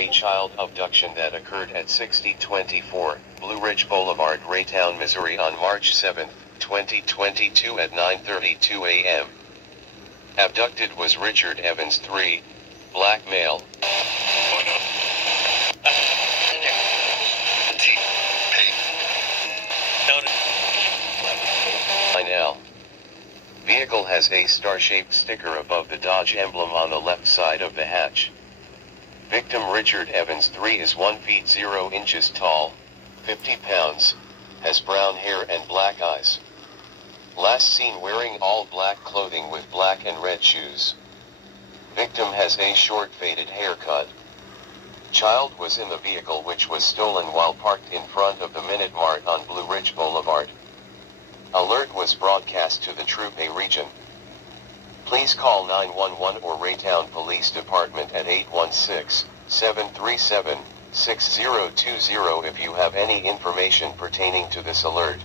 a child abduction that occurred at 6024 Blue Ridge Boulevard, Raytown, Missouri on March 7, 2022 at 9:32 a.m. Abducted was Richard Evans, 3, black male. Vehicle has a star-shaped sticker above the Dodge emblem on the left side of the hatch. Victim Richard Evans, 3, is 1 feet 0 inches tall, 50 pounds, has brown hair and black eyes. Last seen wearing all black clothing with black and red shoes. Victim has a short faded haircut. Child was in the vehicle which was stolen while parked in front of the Minute Mart on Blue Ridge Boulevard. Alert was broadcast to the Troupe region. Please call 911 or Raytown Police Department at 816-737-6020 if you have any information pertaining to this alert.